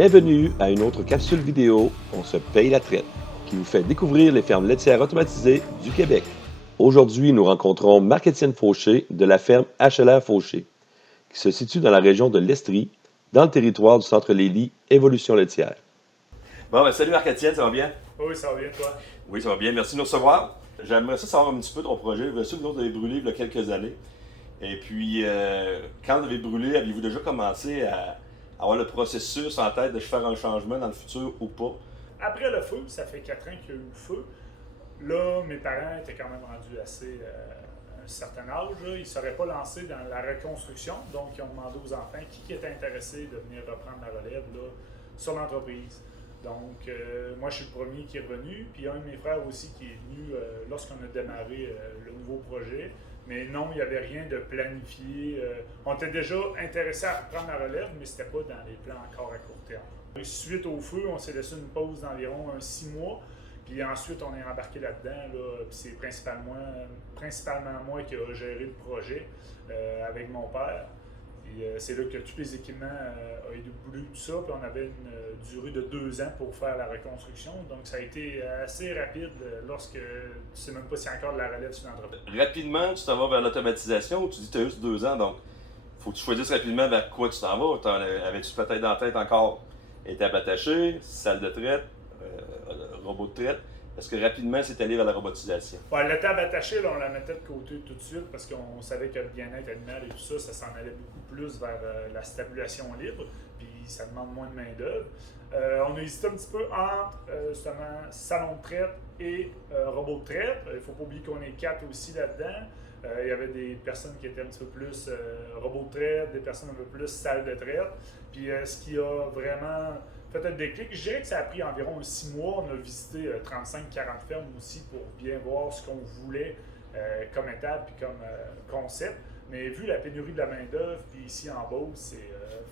Bienvenue à une autre capsule vidéo On se paye la traite, qui vous fait découvrir les fermes laitières automatisées du Québec. Aujourd'hui, nous rencontrons Marc-Étienne Fauché de la ferme HLR Fauché, qui se situe dans la région de l'Estrie, dans le territoire du Centre Lélie Évolution laitière. Bon, ben salut Marc-Étienne, ça va bien? Oui, ça va bien, toi? Oui, ça va bien, merci de nous recevoir. J'aimerais savoir un petit peu ton projet. Je sais que vous avez brûlé il y a quelques années. Et puis, quand vous avez brûlé, aviez-vous déjà commencé à avoir le processus en tête de faire un changement dans le futur ou pas? Après le feu, ça fait 4 ans qu'il y a eu le feu. Là, mes parents étaient quand même rendus assez à un certain âge. Là. Ils ne seraient pas lancés dans la reconstruction. Donc, ils ont demandé aux enfants qui était intéressé de venir reprendre la relève là, sur l'entreprise. Donc, moi, je suis le premier qui est revenu. Puis, un de mes frères aussi qui est venu lorsqu'on a démarré le nouveau projet. Mais non, il n'y avait rien de planifié. On était déjà intéressé à reprendre la relève, mais ce n'était pas dans les plans encore à court terme. Suite au feu, on s'est laissé une pause d'environ 6 mois. Puis ensuite, on est embarqué là-dedans. Là, puis c'est principalement moi qui ai géré le projet avec mon père. Puis c'est là que tous les équipements ont été brûlés, tout ça. Puis on avait une durée de 2 ans pour faire la reconstruction. Donc ça a été assez rapide lorsque tu ne sais même pas s'il y a encore de la relève sur l'entreprise. Rapidement, tu t'en vas vers l'automatisation ou tu dis que tu as juste 2 ans, donc il faut que tu choisisses rapidement vers quoi tu t'en vas. Avais-tu peut-être dans la tête encore étape attachée, salle de traite, robot de traite? Est-ce que rapidement, c'est allé vers la robotisation? Ouais, la table attachée, là, on la mettait de côté tout de suite parce qu'on savait que le bien-être animal et tout ça, ça s'en allait beaucoup plus vers la stabulation libre, puis ça demande moins de main-d'œuvre. On a hésité un petit peu entre justement salon de traite et robot de traite. Il ne faut pas oublier qu'on est 4 aussi là-dedans. Il y avait des personnes qui étaient un petit peu plus robot de traite, des personnes un peu plus salle de traite. Puis ce qui a vraiment fait un déclic, je dirais que ça a pris environ 6 mois. On a visité 35-40 fermes aussi pour bien voir ce qu'on voulait comme étape et comme concept. Mais vu la pénurie de la main-d'œuvre, puis ici en Beauce, ça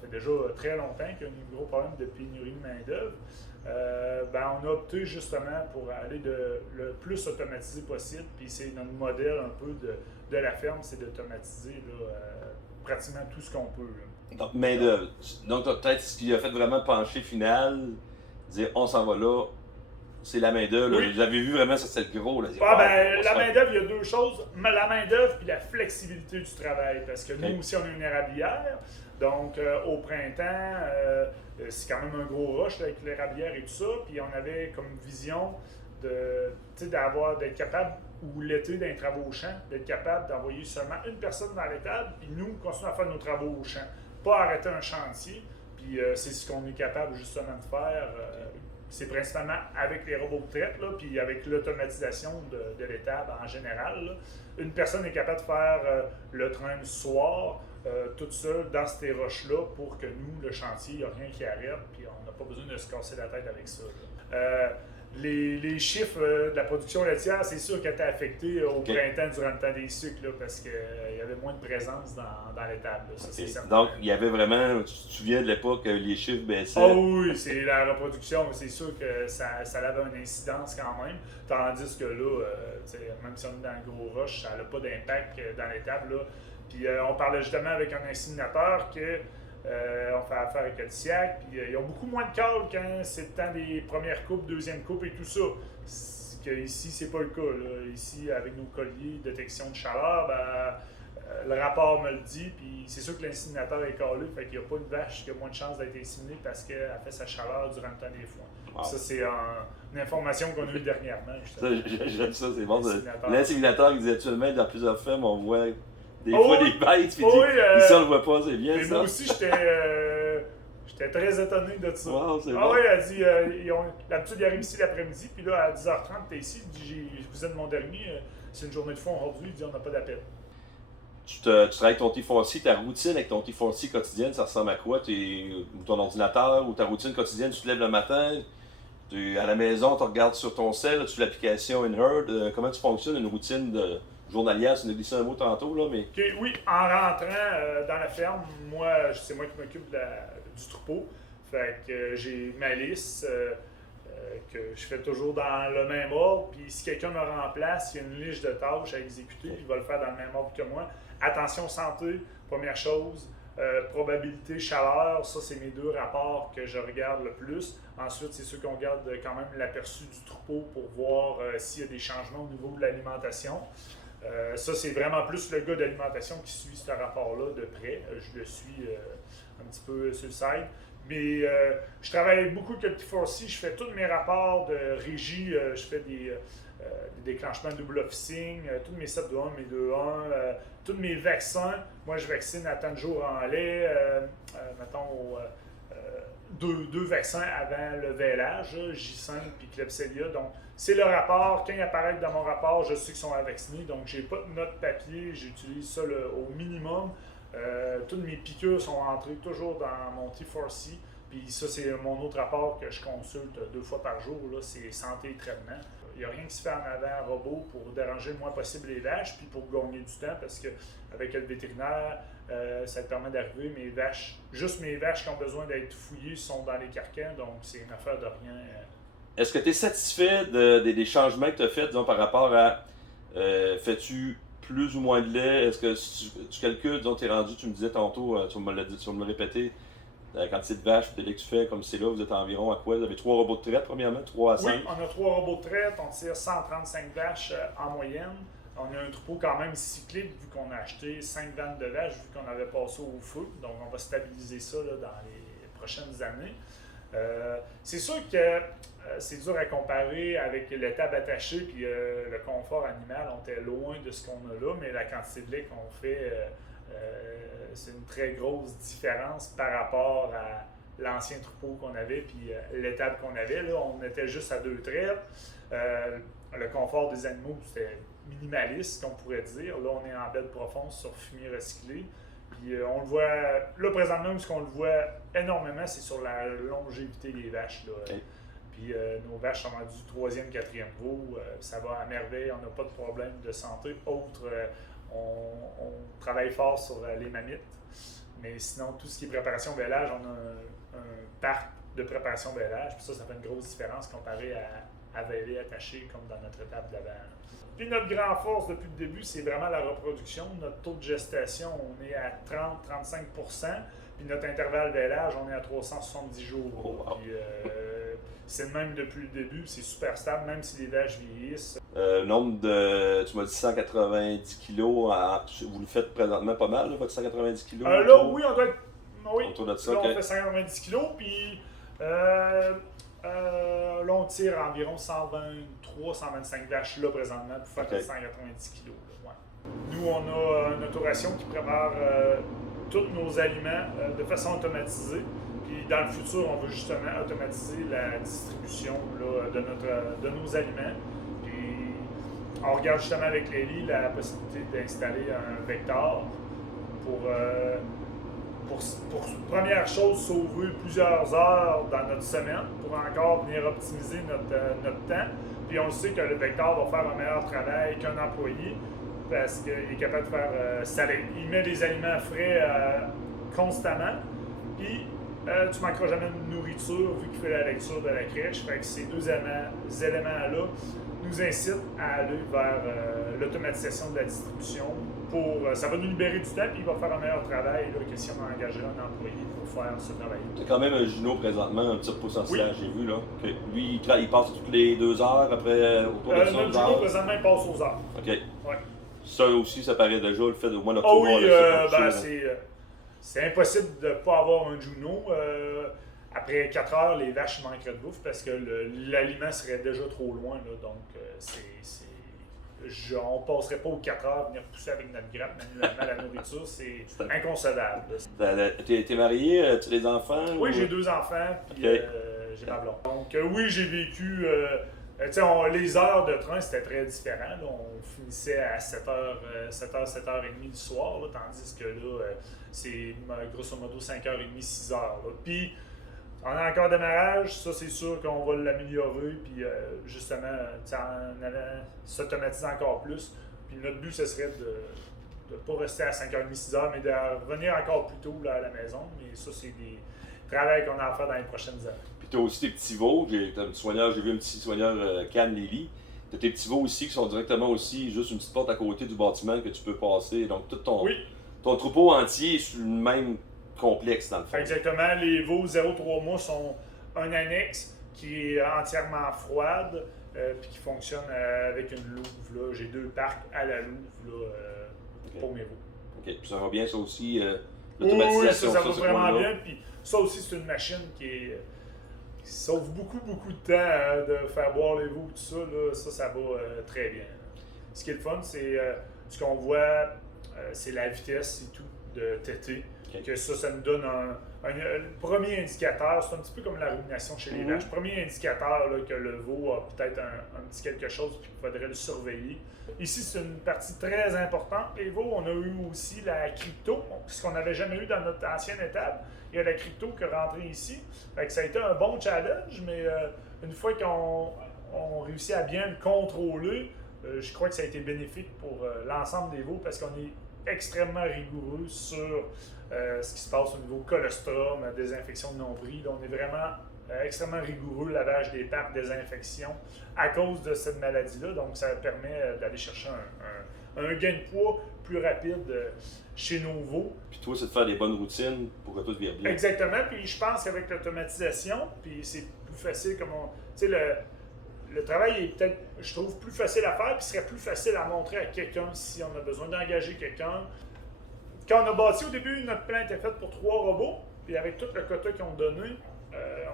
fait déjà très longtemps qu'il y a un gros problème de pénurie de main-d'œuvre. On a opté justement pour aller le plus automatisé possible. Puis c'est notre modèle un peu de la ferme, c'est d'automatiser pratiquement tout ce qu'on peut. Là. Donc, main-d'œuvre. Donc, peut-être ce qui a fait vraiment pencher final, dire on s'en va là, c'est la main-d'œuvre. Oui. Vous avez vu vraiment, ça c'est le gros. Là. La main-d'œuvre, il y a 2 choses. La main-d'œuvre et la flexibilité du travail. Parce que nous aussi, on a une érablière. Donc, au printemps, c'est quand même un gros rush là, avec l'érablière et tout ça. Puis, on avait comme vision d'être capable, ou l'été, d'un travaux au champ, d'être capable d'envoyer seulement une personne dans l'étable, puis nous, continuer à faire nos travaux au champ. Pas arrêter un chantier. Puis, c'est ce qu'on est capable justement de faire. C'est principalement avec les robots de traite, là, puis avec l'automatisation de l'étable en général. Là. Une personne est capable de faire le train le soir, toute seule dans ces roches-là, pour que nous, le chantier, il n'y a rien qui arrête, puis on n'a pas besoin de se casser la tête avec ça. Les chiffres de la production laitière, c'est sûr qu'elle était affectée au printemps durant le temps des sucres, là, parce qu'il y avait moins de présence dans l'étable. Ça, c'est certain. Donc, il y avait vraiment, tu te souviens de l'époque, les chiffres baissaient. Oh oui, c'est la reproduction, c'est sûr que ça avait une incidence quand même. Tandis que là, même si on est dans le gros rush, ça n'a pas d'impact dans l'étable. Puis on parlait justement avec un inséminateur que on fait affaire avec le SIAC, puis ils ont beaucoup moins de câbles quand c'est le temps des premières coupes, deuxième coupe et tout ça. Ici, c'est pas le cas. Là. Ici, avec nos colliers de détection de chaleur, le rapport me le dit, puis c'est sûr que l'inséminateur est calé, fait qu'il n'y a pas une vache qui a moins de chances d'être inséminée parce qu'elle fait sa chaleur durant le temps des foins. Wow. Ça, c'est une information qu'on a eue dernièrement. J'aime ça, c'est bon. L'inséminateur, il dit actuellement, dans plusieurs fermes, on voit des fois des bêtes, puis ici on le voit pas, c'est bien ça. Moi aussi, j'étais très étonné de ça. Wow, c'est bon. Ah oui, elle dit, l'habitude, ils arrivent ici l'après-midi, puis là, à 10h30, t'es ici, je vous ai de mon dernier, c'est une journée de fond aujourd'hui, il dit, on n'a pas d'appel. Tu travailles avec ton T4C, ta routine avec ton T4C quotidienne, ça ressemble à quoi? Ton ordinateur ou ta routine quotidienne, tu te lèves le matin, à la maison, tu regardes sur ton cell, tu l'application InHerd, comment tu fonctionnes, une routine journalière, tu nous as glissé un mot tantôt, là, mais... Okay, oui, en rentrant dans la ferme, c'est moi qui m'occupe du troupeau, fait que j'ai ma liste que je fais toujours dans le même ordre, puis si quelqu'un me remplace, il y a une liste de tâches à exécuter, puis il va le faire dans le même ordre que moi. Attention santé, première chose. Probabilité chaleur, ça c'est mes deux rapports que je regarde le plus. Ensuite, c'est sûr qu'on garde quand même l'aperçu du troupeau pour voir s'il y a des changements au niveau de l'alimentation. Ça, c'est vraiment plus le gars d'alimentation qui suit ce rapport-là de près. Je le suis un petit peu sur le side. Mais je travaille beaucoup avec le T4C. Je fais tous mes rapports de régie. Je fais des déclenchements de double officing, tous mes 7-2-1, mes 2-1, tous mes vaccins. Moi, je vaccine à tant de jours en lait. Mettons, deux vaccins avant le vêlage, J5 et Klebsiella. Donc, c'est le rapport. Quand ils apparaissent dans mon rapport, je sais qu'ils sont vaccinés. Donc, j'ai pas de note papier. J'utilise ça au minimum. Toutes mes piqûres sont entrées toujours dans mon T4C. Puis ça, c'est mon autre rapport que je consulte 2 fois par jour. Là, c'est santé et traitement. Il n'y a rien qui se fait en avant robot pour déranger le moins possible les vaches, puis pour gagner du temps, parce qu'avec le vétérinaire, ça te permet d'arriver. Juste mes vaches qui ont besoin d'être fouillées sont dans les carcans, donc c'est une affaire de rien. Est-ce que tu es satisfait des changements que tu as faits, disons, par rapport à fais-tu plus ou moins de lait? Est-ce que si tu calcules, disons, tu es rendu, tu me disais tantôt, tu me l'as dit, tu me le répéter, la quantité de vaches, de lait que tu fais, comme c'est là, vous êtes environ à quoi? Vous avez 3 robots de traite, premièrement, 3 à 5? Oui, on a 3 robots de traite, on tire 135 vaches en moyenne. On a un troupeau quand même cyclique, vu qu'on a acheté 5 vannes de vaches, vu qu'on avait passé au feu. Donc, on va stabiliser ça là, dans les prochaines années. C'est sûr que c'est dur à comparer avec l'étable attachée puis le confort animal. On était loin de ce qu'on a là, mais la quantité de lait qu'on fait, c'est une très grosse différence par rapport à l'ancien troupeau qu'on avait puis l'étable qu'on avait. Là, on était juste à 2 traites. Le confort des animaux, c'était minimaliste, qu'on pourrait dire. Là, on est en bête profonde sur fumier recyclé. Puis on le voit, là présentement, ce qu'on le voit énormément, c'est sur la longévité des vaches. Là. Okay. Puis nos vaches sont rendues 3e, 4e veau. Ça va à merveille, on n'a pas de problème de santé. Autre, on travaille fort sur les mammites. Mais sinon, tout ce qui est préparation vêlage, on a un parc de préparation vêlage. Puis ça fait une grosse différence comparé à vêler attaché comme dans notre étape d'avant. Puis notre grande force depuis le début, c'est vraiment la reproduction. Notre taux de gestation, on est à 30-35%. Puis notre intervalle vêlage, on est à 370 jours. Oh, wow. Puis c'est le même depuis le début, c'est super stable, même si les vaches vieillissent. Nombre de, tu m'as dit 190 kilos, vous le faites présentement pas mal, là, votre 190 kilos? Là, oui, on doit être. Oui, autour de ça, là, okay. On fait 190 kilos, puis là, on tire environ 123-125 vaches là présentement pour faire 190 kilos. Là, ouais. Nous, on a une autoration qui prépare tous nos aliments de façon automatisée. Puis dans le futur, on veut justement automatiser la distribution là, de nos aliments. Puis on regarde justement avec Lélie la possibilité d'installer un vecteur pour première chose, sauver plusieurs heures dans notre semaine pour encore venir optimiser notre temps. Puis on sait que le vecteur va faire un meilleur travail qu'un employé parce qu'il est capable de faire il met des aliments frais constamment. Puis tu ne manqueras jamais de nourriture vu qu'il fait la lecture de la crèche. Fait que ces deux éléments-là nous incitent à aller vers l'automatisation de la distribution. Ça va nous libérer du temps et il va faire un meilleur travail là, que si on engagerait un employé pour faire ce travail. Tu as quand même un Juno présentement, un petit repos social, oui. J'ai vu. Là. Okay. Lui, il passe toutes les 2 heures après autour de ça. Notre Juno présentement, il passe aux heures. OK. Ouais. Ça aussi, ça paraît déjà, le fait de au moins Oh oui, c'est impossible de ne pas avoir un Juno. Après 4 heures, les vaches manqueraient de bouffe parce que l'aliment serait déjà trop loin. Là, donc, on ne passerait pas aux 4 heures à venir pousser avec notre grappe manuellement la nourriture. C'est inconcevable. T'es marié? Tu as des enfants? Oui, j'ai 2 enfants, puis j'ai ma blonde. Donc, oui, j'ai vécu. Les heures de train, c'était très différent. Là. On finissait à 7h30 du soir, là, tandis que là, c'est grosso modo 5h30, 6h. Puis, on a encore démarrage, ça c'est sûr qu'on va l'améliorer, puis justement, en allant s'automatiser encore plus. Puis notre but, ce serait de ne pas rester à 5h30, 6h, mais de revenir encore plus tôt là, à la maison. Mais ça, c'est des travaux qu'on a à faire dans les prochaines années. Puis tu as aussi tes petits veaux, j'ai vu un petit soigneur Cannes Lily. Tu as tes petits veaux aussi qui sont directement aussi juste une petite porte à côté du bâtiment que tu peux passer. Donc tout ton ton troupeau entier est sur le même complexe, dans le fond. Exactement. Les veaux 0,3 mois sont un annexe qui est entièrement froide puis qui fonctionne avec une louve. Là. J'ai 2 parcs à la louve là, pour mes veaux. OK. Puis ça va bien, ça aussi, l'automatisation. l'automatisation. Oui, ça va vraiment bien. Puis ça aussi, c'est une machine qui sauve beaucoup de temps de faire boire les veaux, tout ça. Là, ça va très bien. Ce qui est le fun, c'est ce qu'on voit, c'est la vitesse et tout de téter. Okay. Que ça nous donne le premier indicateur, c'est un petit peu comme la rumination chez les vaches. Premier indicateur là, que le veau a peut-être un petit quelque chose puis qu'il faudrait le surveiller. Ici, c'est une partie très importante. Les veaux, on a eu aussi la crypto, ce qu'on n'avait jamais eu dans notre ancienne étape. Il y a la crypto qui est rentrée ici. Fait que ça a été un bon challenge, mais une fois qu'on réussit à bien le contrôler, je crois que ça a été bénéfique pour l'ensemble des veaux parce qu'on est extrêmement rigoureux sur ce qui se passe au niveau colostrum, désinfection de nombril. On est vraiment extrêmement rigoureux, lavage des papes, désinfection, à cause de cette maladie-là. Donc, ça permet d'aller chercher un gain de poids plus rapide chez nos veaux. Puis toi, c'est de faire des bonnes routines pour que tout vienne bien. Exactement. Puis je pense qu'avec l'automatisation, puis c'est plus facile comme tu sais, le travail est peut-être, je trouve, plus facile à faire, puis serait plus facile à montrer à quelqu'un si on a besoin d'engager quelqu'un. Quand on a bâti au début, notre plan était fait pour 3 robots, puis avec tout le quota qu'ils ont donné,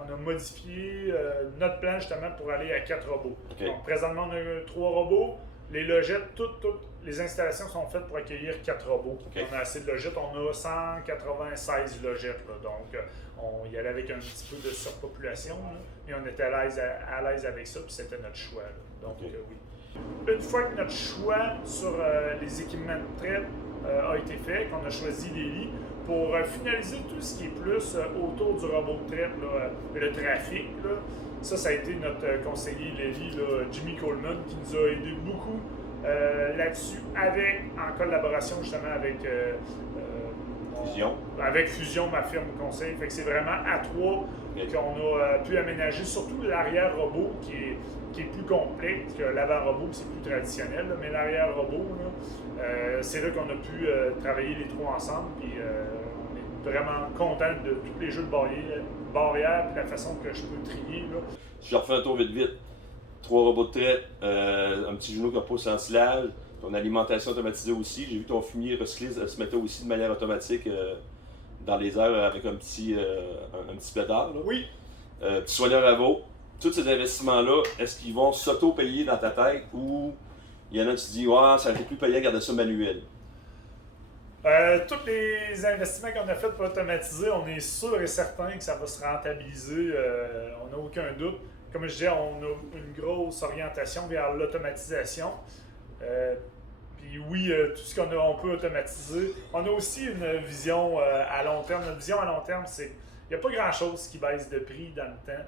on a modifié notre plan justement pour aller à 4 robots. Okay. Donc présentement, on a 3 robots. Les logettes, toutes les installations sont faites pour accueillir 4 robots. Okay. On a assez de logettes, on a 196 logettes. Là, donc, on y allait avec un petit peu de surpopulation, là, mais on était à l'aise avec ça, puis c'était notre choix. Là. Donc, okay. Oui. Une fois que notre choix sur les équipements de traite a été fait, qu'on a choisi les lits, pour finaliser tout ce qui est plus autour du robot de traite, là, le trafic, là, ça a été notre conseiller Lévi, Jimmy Coleman, qui nous a aidé beaucoup là-dessus, en collaboration justement avec Fusion. Avec Fusion, ma firme conseil. Fait que c'est vraiment à 3 qu'on a pu aménager, surtout l'arrière-robot qui est plus complexe que l'avant-robot, c'est plus traditionnel, là, mais l'arrière-robot, c'est là qu'on a pu travailler les 3 ensemble, puis on est vraiment content de tous les jeux de barrière puis la façon que je peux trier. Là. Je refais un tour vite. 3 robots de traite, un petit genou qui repose en silage, ton alimentation automatisée aussi. J'ai vu ton fumier recyclé se mettait aussi de manière automatique dans les airs avec un petit pédale. Là. Oui. Petit soigneur à veau. Tous ces investissements-là, est-ce qu'ils vont s'auto-payer dans ta tête ou il y en a qui te disent ouais, ça aurait été plus payant de garder ça manuel? Tous les investissements qu'on a faits pour automatiser, on est sûr et certain que ça va se rentabiliser. On n'a aucun doute. Comme je disais, on a une grosse orientation vers l'automatisation. Puis oui, tout ce on peut automatiser. On a aussi une vision à long terme. Notre vision à long terme, c'est qu'il n'y a pas grand-chose qui baisse de prix dans le temps.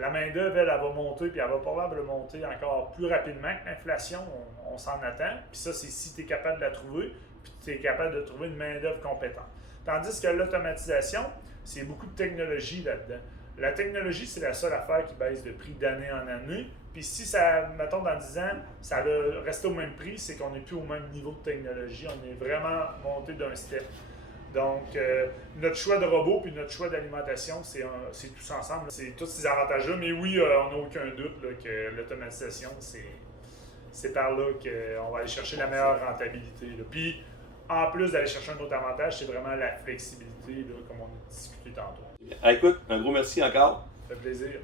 La main-d'œuvre, elle va monter, puis elle va probablement monter encore plus rapidement que l'inflation. On s'en attend. Puis ça, c'est si tu es capable de la trouver, puis tu es capable de trouver une main-d'œuvre compétente. Tandis que l'automatisation, c'est beaucoup de technologie là-dedans. La technologie, c'est la seule affaire qui baisse de prix d'année en année. Puis si ça, mettons, dans 10 ans, ça va rester au même prix, c'est qu'on n'est plus au même niveau de technologie. On est vraiment monté d'un step. Donc, notre choix de robot puis notre choix d'alimentation, c'est tous ensemble. C'est tous ces avantages-là. Mais oui, on n'a aucun doute là, que l'automatisation, c'est par là qu'on va aller chercher la meilleure rentabilité. Là. Puis, en plus d'aller chercher un autre avantage, c'est vraiment la flexibilité, là, comme on a discuté tantôt. Écoute, un gros merci encore. Ça fait plaisir.